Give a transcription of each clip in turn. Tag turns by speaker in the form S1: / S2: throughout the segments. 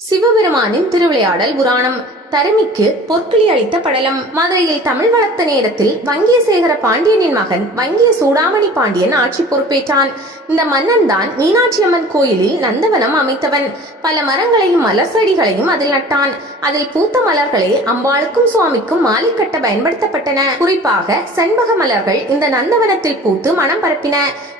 S1: சிவபெருமானின் திருவிளையாடல் புராணம். தருமிக்கு பொற்களி அளித்த படலம். மதுரையில் தமிழ் வளர்த்த நேரத்தில் வங்கியசேகர பாண்டியனின் மகன் வங்கிய சூடாமணி பாண்டியன் ஆட்சி பொறுப்பேற்றான். இந்த மன்னன் தான் மீனாட்சி அம்மன் கோயிலில் நந்தவனம் அமைத்தவன். பல மரங்களையும் மலர் செடிகளையும் அதில் நட்டான். அதில் பூத்த மலர்களே அம்பாளுக்கும் சுவாமிக்கும் மாலை கட்ட பயன்படுத்தப்பட்டன. குறிப்பாக செண்பக மலர்கள் இந்த நந்தவனத்தில் பூத்து மனம் பரப்பின.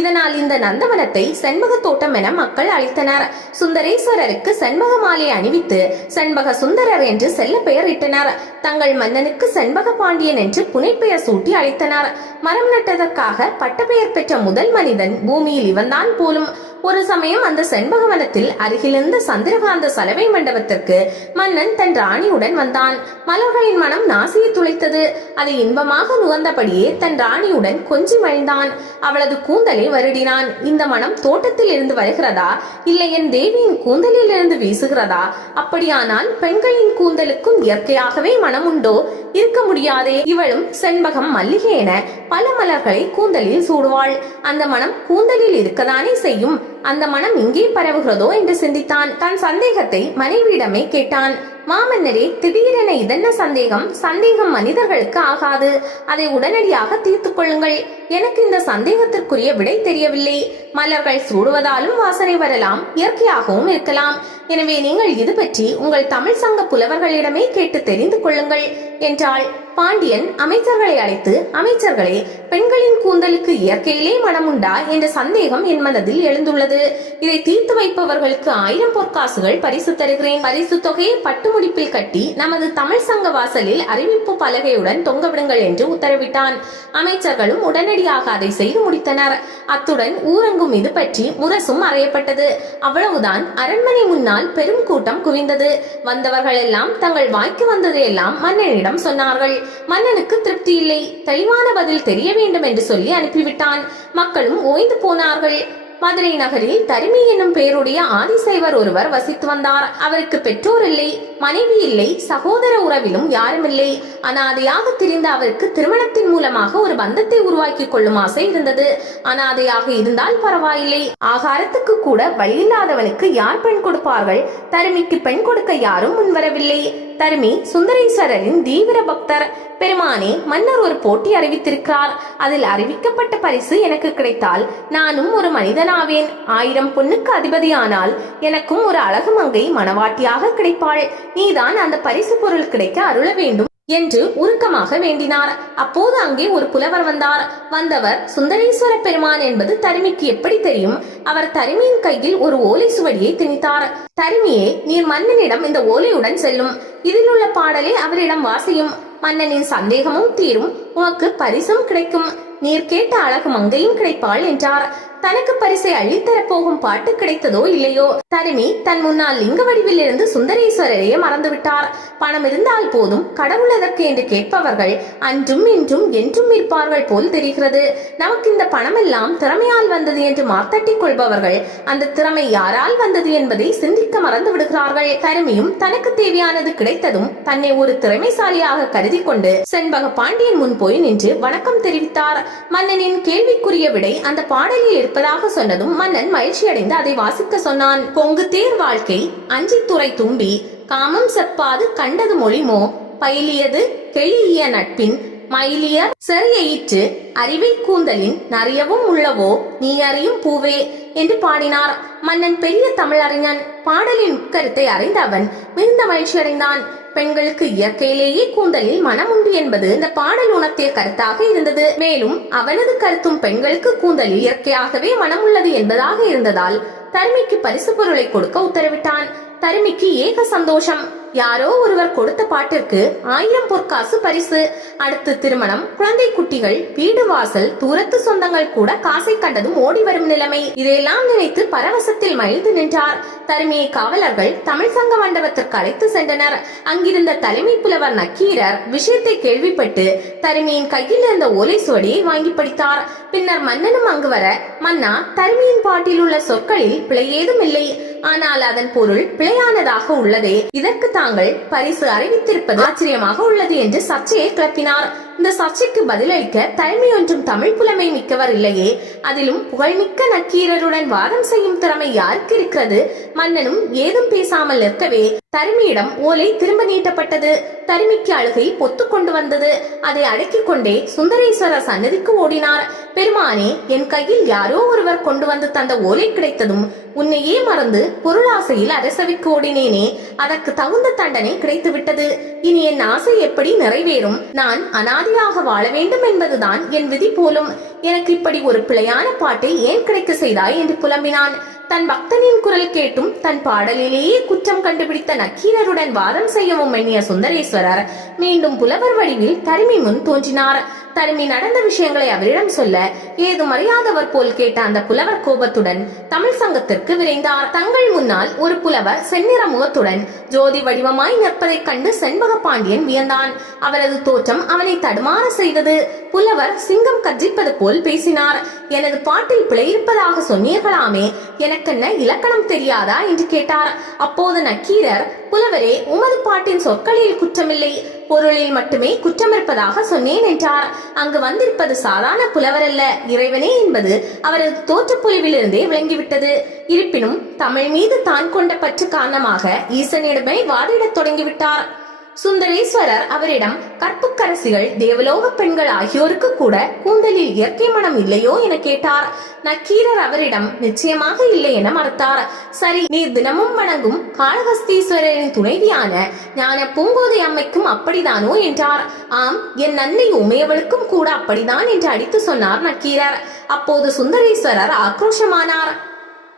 S1: இதனால் இந்த நந்தவனத்தை செண்பக தோட்டம் என மக்கள் அழைத்தனர். சுந்தரேஸ்வரருக்கு செண்பக மாலை அணிவித்து செண்பக சுந்தரர் என்று செல்ல பெயரிட்டனர் தங்கள் மன்னனுக்கு செண்பக பாண்டியன் என்று புனைப்பெயர் சூட்டி அழைத்தனர் மரம் நட்டதற்காக பட்டப்பெயர் பெற்ற முதல் மனிதன் பூமியில் இவன்தான் போலும். ஒரு சமயம் அந்த செண்பகவனத்தில் அருகிலிருந்த சந்திரகாந்த சலவை மண்டபத்திற்கு மன்னன் தன் ராணியுடன் வந்தான். மலர்களின் மனம் நாசியை துளைத்தது. அதை இன்பமாக நுகர்ந்தபடியே தன் ராணியுடன் கொஞ்சி மகிழ்ந்தான். அவளது கூந்தலை வருடினான். இந்த மனம் தோட்டத்தில் இருந்து வருகிறதா? இல்லை என் தேவியின் கூந்தலில் இருந்து வீசுகிறதா? அப்படியானால் பெண்களின் கூந்தலுக்கும் இயற்கையாகவே மனம் உண்டோ இருக்க முடியாதே. இவளும் செண்பகம் மல்லிகை என பல மலர்களை கூந்தலில் சூடுவாள். அந்த மனம் கூந்தலில் இருக்கதானே செய்யும்? அந்த மனம் இங்கே பரவுகிறதோ என்று சிந்தித்தான். தன் சந்தேகத்தை மனைவியிடமே கேட்டான். மாமன்னரே திடீரென இதென்ன சந்தேகம்? சந்தேகம் மனிதர்களுக்கு ஆகாது. அதை உடனடியாக தீர்த்துக் கொள்ளுங்கள். எனக்கு இந்த சந்தேகத்திற்குரிய விடை தெரியவில்லை. மலர்கள் சூடுவதாலும் வாசனை வரலாம். இயற்கையாகவும் இருக்கலாம். எனவே நீங்கள் இது பற்றி உங்கள் தமிழ் சங்க புலவர்களிடமே கேட்டு தெரிந்து கொள்ளுங்கள். என்றாள். பாண்டியன் அமைச்சர்களை அழைத்து அமைச்சர்களே பெண்களின் கூந்தலுக்கு இயற்கையிலே மனமுண்டா? என்ற சந்தேகம் என் மனதில் எழுந்துள்ளது. இதை தீர்த்து வைப்பவர்களுக்கு ஆயிரம் பொற்காசுகள் பரிசு தருகிறேன். பரிசு தொகையை பட்டு கருமுடிப்பில் கட்டி நமது தமிழ் சங்க வாசலில் அறிவிப்பு பலகையுடன் தொங்கவிடுங்கள் என்று உத்தரவிட்டான். அமைச்சர்களும் உடனடியாக அதை செய்து முடித்தனர். அத்துடன் ஊரங்கும் இது பற்றி முரசும் அறையப்பட்டது. அவ்வளவுதான் அரண்மனை முன்னால் பெரும் கூட்டம் குவிந்தது. வந்தவர்கள் எல்லாம் தங்கள் வாய்க்கு வந்ததையெல்லாம் மன்னனிடம் சொன்னார்கள். மன்னனுக்கு திருப்தி இல்லை. தெளிவான பதில் தெரிய வேண்டும் என்று சொல்லி அனுப்பிவிட்டான். மக்களும் ஓய்ந்து போனார்கள். மதுரை நகரில் தருமி என்னும் பெயருடைய ஆதிசைவர் ஒருவர் வசித்து வந்தார். அவருக்கு பெற்றோர் இல்லை மனைவி இல்லை சகோதர உறவிலும் யாரும் இல்லை. அனாதையாக திரிந்த அவருக்கு திருமணத்தின் மூலமாக ஒரு பந்தத்தை உருவாக்கி கொள்ளும் ஆசை இருந்தது. அனாதையாக இருந்தால் பரவாயில்லை. ஆகாரத்துக்கு கூட வழியில்லாதவனுக்கு யார் பெண் கொடுப்பார்கள்? தருமிக்கு பெண் கொடுக்க யாரும் முன்வரவில்லை. தருமி சுந்தரேஸ்வரரின் தீவிர பக்தர். பெருமானே மன்னர் ஒரு போட்டி அறிவித்திருக்கிறார். அதில் அறிவிக்கப்பட்ட பரிசு எனக்கு கிடைத்தால் நானும் ஒரு மனிதனாவேன். ஆயிரம் பொண்ணுக்கு அதிபதியானால் எனக்கும் ஒரு அழகு மங்கை மணவாட்டியாக கிடைப்பாள். நீதான் அந்த பரிசு பொருள் கிடைக்க அருள வேண்டும். என்று உருக்கமாக வேண்டினார். அப்போது அங்கே ஒரு புலவர் வந்தார். வந்தவர் சுந்தரேஸ்வர பெருமான் என்பது தருமிக்கு எப்படி தெரியும்? அவர் தருமியின் கையில் ஒரு ஓலை சுவடியை திணித்தார். தருமியே நீர் மன்னனிடம் இந்த ஓலையுடன் செல்லும். இதில் உள்ள பாடலை அவரிடம் வாசியும். மன்னனின் சந்தேகமும் தீரும். உனக்கு பரிசும் கிடைக்கும். நீர் கேட்ட அழகு மங்கையும் கிடைப்பாள் என்றார். தனக்கு பரிசை அள்ளித்தரப் போகும் பாட்டு கிடைத்ததோ இல்லையோ தருமி தன் முன்னால் லிங்க வடிவில் இருந்து சுந்தரேஸ்வரரையே மறந்துவிட்டார். பணம் இருந்தால் போதும் கடவுள் எதற்கு என்று கேட்பவர்கள் அன்றும் இன்றும் என்றும் இருப்பார்கள் போல் தெரிகிறது. நமக்கு இந்த பணமெல்லாம் திறமையால் வந்தது என்று மார்த்தட்டிக் கொள்பவர்கள் அந்த திறமை யாரால் வந்தது என்பதை சிந்திக்க மறந்து விடுகிறார்கள் தருமியும் தனக்கு தேவையானது கிடைத்ததும் தன்னை ஒரு திறமைசாலியாக கருதி கொண்டு செண்பக பாண்டியன் முன் போய் நின்று வணக்கம் தெரிவித்தார். மன்னனின் கேள்விக்குரிய விடை அந்த பாடலில் இருப்பதாக சொன்னதும் மன்னன் மகிழ்ச்சியடைந்து அதை வாசிக்க சொன்னான். பொங்கு தேர் வாழ்க்கை அஞ்சித்துறை தும்பி காமம் செப்பாது கண்டது மொழிமோ பயிலியது கெளிய நட்பின் மயிலியர் செறியிற்று அறிவை கூந்தலின் நறியவும் உள்ளவோ நீ அறியும் பூவே என்று பாடினார். மன்னன் பெரிய தமிழறிஞன் பாடலின் உட்கருத்தை அறிந்த அவன் மிகுந்த மகிழ்ச்சியடைந்தான் பெண்களுக்கு இயற்கையிலேயே கூந்தலில் மனம் உண்டு என்பது இந்த பாடல் உணர்த்திய கருத்தாக இருந்தது. மேலும் அவனது கருத்தும் பெண்களுக்கு கூந்தலில் இயற்கையாகவே மனம் உள்ளது என்பதாக இருந்ததால் தருமிக்கு பரிசு பொருளை கொடுக்க உத்தரவிட்டான். தருமிக்கு ஏக சந்தோஷம். யாரோ ஒருவர் கொடுத்த பாட்டிற்கு ஆயிரம் பொற்காசு பரிசு. அடுத்து திருமணம் குழந்தை குட்டிகள் வீடு வாசல் தூரத்து சொந்தங்கள் கூட காசை கண்டதும் ஓடி வரும் நிலைமை. இதையெல்லாம் நினைத்து பரவசத்தில் மகிழ்ந்து நின்றார். தருமியை காவலர்கள் தமிழ் சங்க மண்டபத்திற்கு அழைத்து சென்றனர். அங்கிருந்த தலைமை புலவர் நக்கீரர் விஷயத்தை கேள்விப்பட்டு தருமியின் கையில் இருந்த ஓலை சுவடியை வாங்கி படித்தார். பின்னர் மன்னனும் அங்கு வர மன்னா தருமியின் பாட்டில் உள்ள சொற்களில் பிழை ஏதும் இல்லை. ஆனால் அதன் பொருள் பிழையானதாக உள்ளதே. இதற்கு தாங்கள் பரிசு அறிவித்திருப்பது ஆச்சரியமாக உள்ளது என்று சர்ச்சையை கிளப்பினார். இந்த சர்ச்சைக்கு பதிலளிக்க தலைமை ஒன்றும் தமிழ் புலமை மிக்கவர் இல்லையே. அதிலும் புகழ்மிக்க நக்கீரருடன் வாதம் செய்யும் திறமை யாருக்கு இருக்கிறது? மன்னனும் ஏதும் பேசாமல் நிற்கவே தருமியிடம் ஓலை திரும்ப நீட்டப்பட்டது. தருமிக்கு அழுகை பொத்து கொண்டு வந்தது. அதை அடக்கிக் கொண்டே சுந்தரேஸ்வரர் சன்னதிக்கு ஓடினார். பெருமானே என் கையில் யாரோ ஒருவர் கொண்டு வந்து தந்த ஓலை கிடைத்ததும் உன்னையே மறந்து பொருளாசையில் அரசவைக்கு ஓடினேனே. அதற்கு தகுந்த தண்டனை கிடைத்து விட்டது இனி என் ஆசை எப்படி நிறைவேறும்? நான் அனாதையாக வாழ வேண்டும் என்பதுதான் என் விதி போலும். எனக்கு இப்படி ஒரு பிழையான பாட்டை ஏன் கிடைக்க செய்தாய்? என்று புலம்பினான். தன் பக்தனின் குரல் கேட்டும் தன் பாடலிலேயே குற்றம் கண்டுபிடித்த நக்கீரருடன் வாதம் செய்யவும் எண்ணிய சுந்தரேஸ்வரர் மீண்டும் புலவர் வடிவில் கருமி முன் தோன்றினார். தருமி நடந்த விஷயங்களை அவரிடம் சொல்ல ஏதும் அறியாதவர் போல் கேட்ட அந்த புலவர் கோபத்துடன் தமிழ் சங்கத்திற்கு விரைந்தார். தங்கள் முன்னால் ஒரு புலவர் செந்நிற முகத்துடன் ஜோதி வடிவமாய் நிற்பதை கண்டு செண்பக பாண்டியன் வியந்தான். அவரது தோற்றம் அவனை தடுமாற செய்தது. புலவர் சிங்கம் கர்ஜிப்பது போல் பேசினார். எனது பாட்டில் பிழை இருப்பதாக சொன்னீர்களாமே எனக்கென்ன இலக்கணம் தெரியாதா? என்று கேட்டார். அப்போது நக்கீரர் புலவரே உமது பாட்டின் சொற்களில் குற்றமில்லை. பொருளில் மட்டுமே குற்றம் இருப்பதாக சொன்னேன் என்றார். அங்கு வந்திருப்பது சாதாரண புலவர் அல்ல. இறைவனே என்பது அவரது தோற்றப்பொழிவிலிருந்தே விளங்கிவிட்டது. இருப்பினும் தமிழ் மீது தான் கொண்ட பற்று காரணமாக ஈசனிடமே வாதிடத் தொடங்கிவிட்டார். சுந்தரேஸ்வரர் அவரிடம் கற்புக்கரசிகள் தேவலோக பெண்கள் ஆகியோருக்கு கூட கூந்தலில் இயற்கை மனம் இல்லையோ? என கேட்டார். நக்கீரர் அவரிடம் நிச்சயமாக இல்லை என மறுத்தார். சரி நீர் தினமும் வணங்கும் காளஹஸ்தீஸ்வரரின் துணைவியான ஞான பூங்கோதை அம்மைக்கும் அப்படிதானோ? என்றார். ஆம் என் நன்னை உமையவளுக்கும் கூட அப்படிதான் என்று அடித்து சொன்னார் நக்கீரர். அப்போது சுந்தரேஸ்வரர் ஆக்ரோஷமானார்.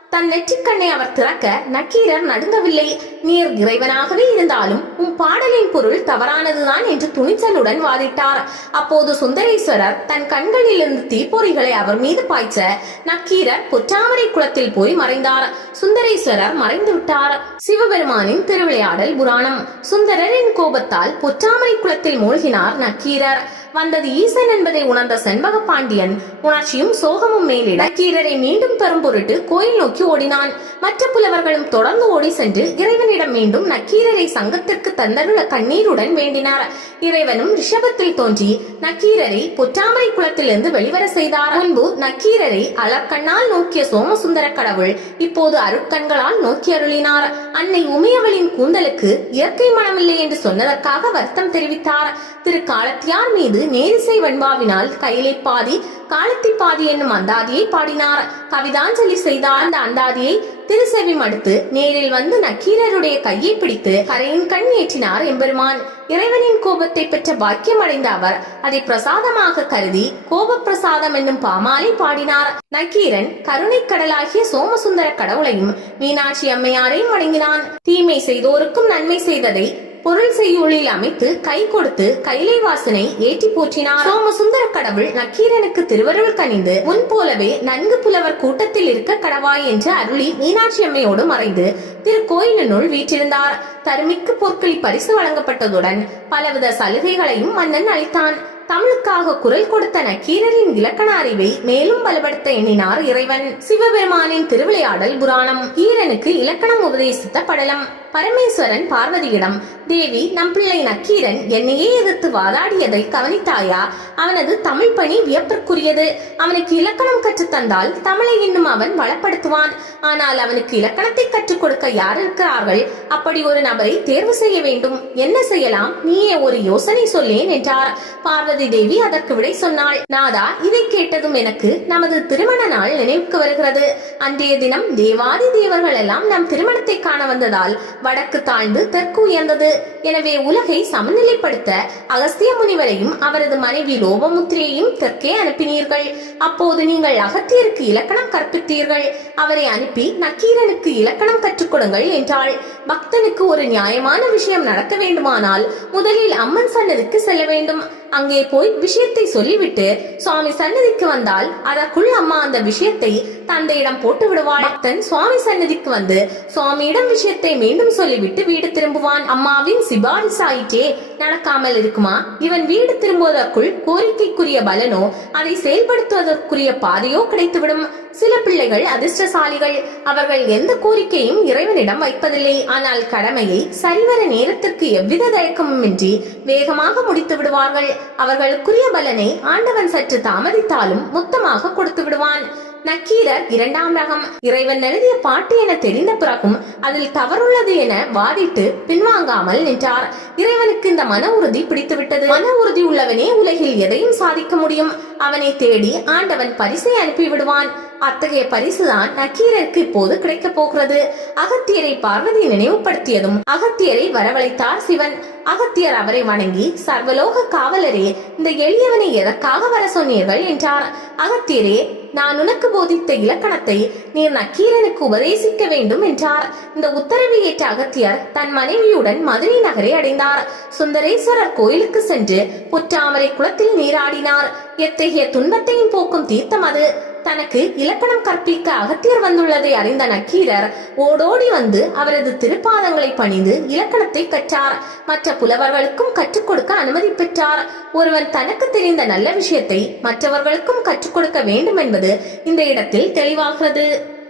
S1: தன் நெற்றிக்கண்ணை அவர் திறக்க நக்கீரர் நடுங்கவில்லை. நீர் இறைவனாகவே இருந்தாலும் உன் பாடலின் பொருள் தவறானதுதான் என்று துணிச்சலுடன் வாதிட்டார். அப்போது சுந்தரேஸ்வரர் தன் கண்களிலிருந்து தீப்பொறிகளை அவர் மீது பாய்ச்ச நக்கீரர் பொற்றாமரை குளத்தில் போய் மறைந்தார். சுந்தரேஸ்வரர் மறைந்து விட்டார் சிவபெருமானின் திருவிளையாடல் புராணம். சுந்தரரின் கோபத்தால் பொற்றாமரை குளத்தில் மூழ்கினார் நக்கீரர். வந்தது ஈசன் என்பதை உணர்ந்த செண்பக பாண்டியன் உணர்ச்சியும் சோகமும் மேலிட கீழரை மீண்டும் தரும் பொருட்டு கோயில் நோக்கி ஓடினான். மற்ற புலவர்களும் தொடர்ந்து ஓடி சென்று இறைவனிடம் மீண்டும் நக்கீரரை சங்கத்திற்கு தந்தருள கண்ணீருடன் வேண்டினார். இறைவனும் ரிஷபத்தில் தோன்றி நக்கீரரை பொற்றாமரை குளத்திலிருந்து வெளிவர செய்தார். அன்பு நக்கீரரை அலக்கண்ணால் நோக்கிய சோமசுந்தர கடவுள் இப்போது அருட்கண்களால் நோக்கி அருளினார். அன்னை உமையவளின் கூந்தலுக்கு இயற்கை மனமில்லை என்று சொன்னதற்காக வருத்தம் தெரிவித்தார். திரு காலத்தியார் மீது நேரிசை வெண்பாவினால் கையிலை பாதி காலத்தி பாதி என்னும் அந்தாதியை பாடினார். கவிதாஞ்சலி செய்தார். அந்த அந்தாதியை திருசெவி மடுத்து நேரில் வந்து நக்கீரருடைய கையை பிடித்து கரையின் கண் ஏற்றினார் எம்பெருமான். இறைவனின் கோபத்தை பெற்ற பாக்கியம் அடைந்த அவர் அதை பிரசாதமாக கருதி கோப பிரசாதம் என்னும் பாமாலை பாடினார். நக்கீரன் கருணை கடலாகிய சோமசுந்தர கடவுளையும் மீனாட்சி அம்மையாரையும் வணங்கினான். தீமை செய்தோருக்கும் நன்மை செய்ததை பொருள் செய்யுளில் அமைத்து கை கொடுத்து கைலை வாசனை ஏற்றி போற்றினார். சோமசுந்தர கடவுள் நக்கீரனுக்கு திருவருள் கனிந்து முன் போலவே நன்கு புலவர் கூட்டத்தில் இருக்க கடவாய் என்று அருளி மீனாட்சி அம்மையோடு மறைந்து திருக்கோயிலினுள் வீற்றிருந்தார். தருமிக்கு பொற்களி பரிசு வழங்கப்பட்டதுடன் பலவித சலுகைகளையும் மன்னன் அளித்தான். தமிழுக்காக குரல் கொடுத்த நக்கீரரின் இலக்கண அறிவை மேலும் பலப்படுத்த எண்ணினார் இறைவன். சிவபெருமானின் திருவிளையாடல் புராணம். ஈரனுக்கு இலக்கணம் உபதேசித்த படலம். பரமேஸ்வரன் பார்வதியிடம் தேவி நம் பிள்ளை நக்கீரன் என்னையே எதிர்த்து வாதாடியதை கவனித்தாயா? அவனது தமிழ் பணி வியப்பிற்குரியது. அவனுக்கு இலக்கணம் கற்றுத் தந்தால் தமிழை இன்னும் அவன் வளப்படுத்துவான். ஆனால் அவனுக்கு இலக்கணத்தை கற்றுக் கொடுக்க யார் இருக்கிறார்கள்? அப்படி ஒரு நபரை தேர்வு செய்ய வேண்டும். என்ன செய்யலாம்? நீயே ஒரு யோசனை சொல்லேன் என்றார். பார்வதி பார்வதி தேவி அதற்கு விடை சொன்னாள். நாதா இதை கேட்டதும் எனக்கு நமது திருமண நாள் நினைவுக்கு வருகிறது. அன்றைய தினம் தேவாதி தேவர்கள் எல்லாம் நம் திருமணத்தை காண வந்ததால் வடக்கு தாழ்ந்து தெற்கு உயர்ந்தது. எனவே உலகை சமநிலைப்படுத்த அகஸ்திய முனிவரையும் அவரது மனைவி லோபமுத்திரையையும் தெற்கே அனுப்பினீர்கள். அப்போது நீங்கள் அகத்தியருக்கு இலக்கணம் கற்பித்தீர்கள். அவரை அனுப்பி நக்கீரனுக்கு இலக்கணம் கற்றுக் கொடுங்கள் என்றாள். பக்தனுக்கு ஒரு நியாயமான விஷயம் நடக்க வேண்டுமானால் முதலில் அம்மன் சன்னதிக்கு செல்ல வேண்டும். அங்கே போய் விஷயத்தை சொல்லிவிட்டு சுவாமி சன்னதிக்கு வந்தால் அதற்குள் அம்மா அந்த விஷயத்தை தந்தையிடம் போட்டு விடுவாள். பக்தன் சுவாமி சன்னதிக்கு வந்து சுவாமியிடம் விஷயத்தை மீண்டும் சொல்லிவிட்டு வீடு திரும்புவான். அம்மாவின் சிபாரிசு ஆயிட்டே நடக்காமல் இருக்குமா? இவன் வீடு திரும்புவதற்குள் கோரிக்கைக்குரிய பலனோ அதை செயல்படுத்துவதற்குரிய பாதையோ கிடைத்துவிடும். சில பிள்ளைகள் அதிர்ஷ்டசாலிகள். அவர்கள் எந்த கோரிக்கையும் இறைவனிடம் வைப்பதில்லை. ஆனால் கடமையை சரிவர நேரத்திற்கு எவ்வித தயக்கமுமின்றி வேகமாக முடித்து விடுவார்கள். அவர்களுக்குரிய பலனை ஆண்டவன் சற்று தாமதித்தாலும் மொத்தமாக கொடுத்து விடுவான். நக்கீரர் இரண்டாம் ரகம். இறைவன் எழுதிய பாட்டு என தெரிந்த பிறகும் அதில் தவறுள்ளது என வாதிட்டு பின்வாங்காமல் நின்றார். இறைவனுக்கு இந்த மன உறுதி பிடித்துவிட்டது. மன உறுதி உள்ளவனே உலகில் எதையும் சாதிக்க முடியும். அவனை தேடி ஆண்டவன் பரிசை அனுப்பி விடுவான் அத்தகைய பரிசுதான் நக்கீரருக்கு இப்போது கிடைக்கப் போகிறது. அகத்தியரை பார்வதி நினைவுபடுத்தியதும் அகத்தியரை வரவழைத்தார் சிவன். அகத்தியர் அவரை வணங்கி சர்வலோக காவலரே இந்த எளியவனை எதற்காக வர சொன்னீர்கள்? என்றார். அகத்தியரே நான் உனக்கு போதித்த இலக்கணத்தை நீர் நக்கீரனுக்கு உபதேசிக்க வேண்டும் என்றார். இந்த உத்தரவை ஏற்ற அகத்தியர் தன் மனைவியுடன் மதுரை நகரை அடைந்தார். சுந்தரேஸ்வரர் கோயிலுக்கு சென்று புற்றாமரை குளத்தில் நீராடினார். எத்தகைய துன்பத்தையும் போக்கும் தீர்த்தம் அது. தனக்கு இலக்கணம் கற்பிக்க அகத்தியர் வந்துள்ளதை அறிந்த நக்கீரர் ஓடோடி வந்து அவரது திருப்பாதங்களை பணிந்து இலக்கணத்தை கற்றார். மற்ற புலவர்களுக்கும் கற்றுக் கொடுக்க அனுமதி பெற்றார். ஒருவன் தனக்கு தெரிந்த நல்ல விஷயத்தை மற்றவர்களுக்கும் கற்றுக் கொடுக்க வேண்டும் என்பது இந்த இடத்தில் தெளிவாகிறது.